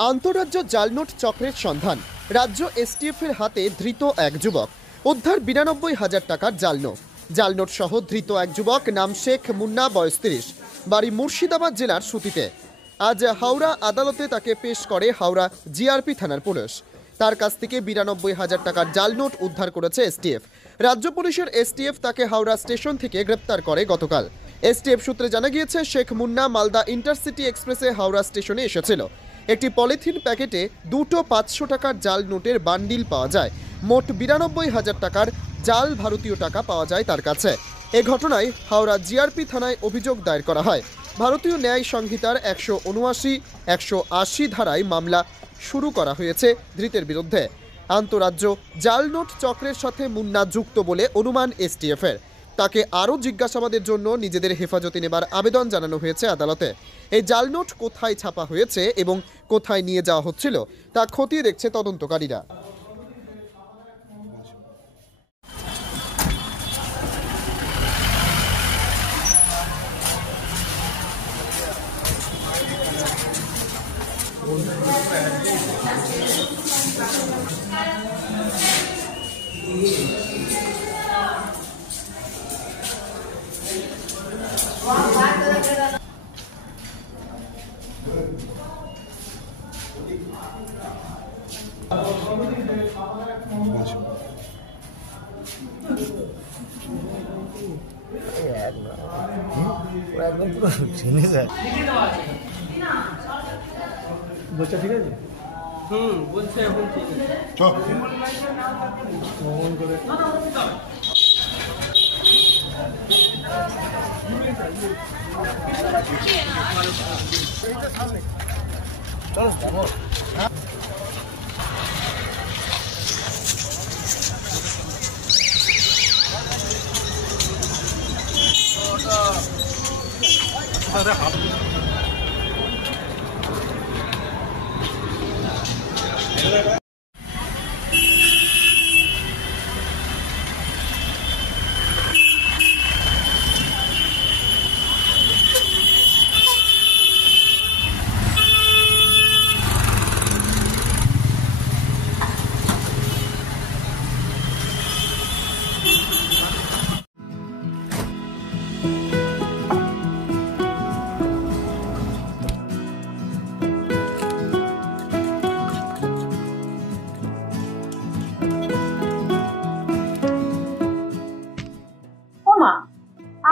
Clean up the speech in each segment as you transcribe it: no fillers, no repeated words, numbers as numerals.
আন্তঃরাজ্য জালনোট চক্রের সন্ধান। রাজ্য এসটিএফের হাতে ধৃত এক যুবক। উদ্ধার ৯২,০০০ টাকার জালনোট। জালনোট সহ ধৃত এক যুবক, নাম শেখ মুন্না, বয়স ৩০, বাড়ি মুর্শিদাবাদ জেলার সুতিতে। আজ হাওড়া আদালতে তাকে পেশ করে হাওড়া জিআরপি থানার পুলিশ। তার কাছ থেকে ৯২,০০০ টাকার জালনোট উদ্ধার করেছে এসটিএফ। রাজ্য পুলিশের এসটিএফ তাকে হাওড়া স্টেশন থেকে গ্রেপ্তার করে গতকাল। এসটিএফ সূত্রে জানা গিয়েছে, শেখ মুন্না মালদা ইন্টারসিটি এক্সপ্রেসে হাওড়া স্টেশনে এসেছিল। একটি পলিথিন প্যাকেটে দুটো ৫০০ টাকার জাল নোটের বান্ডিল পাওয়া যায়। মোট ৯২,০০০ টাকার জাল ভারতীয় টাকা পাওয়া যায় তার কাছে। এ ঘটনায় হাওড়া জিআরপি থানায় অভিযোগ দায়ের করা হয়। ভারতীয় ন্যায় সংহিতার ১৭৯, ১৮০ ধারায় মামলা শুরু করা হয়েছে ধৃতের বিরুদ্ধে। আন্তঃরাজ্য জাল নোট চক্রের সাথে মুন্না যুক্ত বলে অনুমান এসটিএফের। তাকে আরও জিজ্ঞাসাবাদের জন্য নিজেদের হেফাজতে নেবার আবেদন জানানো হয়েছে আদালতে। এই জাল নোট কোথায় ছাপা হয়েছে এবং কোথায় নিয়ে যাওয়া হচ্ছিল তা খতিয়ে দেখছে তদন্তকারীরা। একদম পুরো চিনি স্যার বলছে ঠিক আছে বলছে এখন ঠিক আছে চলো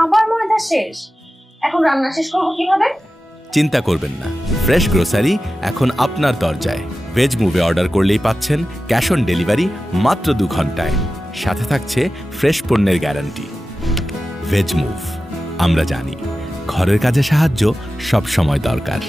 আবার ময়দা শেষ, এখন রান্না শেষ করব কিভাবে? চিন্তা করবেন না, ফ্রেশ গ্রোসারি এখন আপনার দরজায়। ভেজ মুভে অর্ডার করলেই পাচ্ছেন ক্যাশ অন ডেলিভারি মাত্র ২ ঘন্টায়। সাথে থাকছে ফ্রেশ পণ্যের গ্যারান্টি। ভেজ মুভ, আমরা জানি ঘরের কাজে সাহায্য সব সময় দরকার।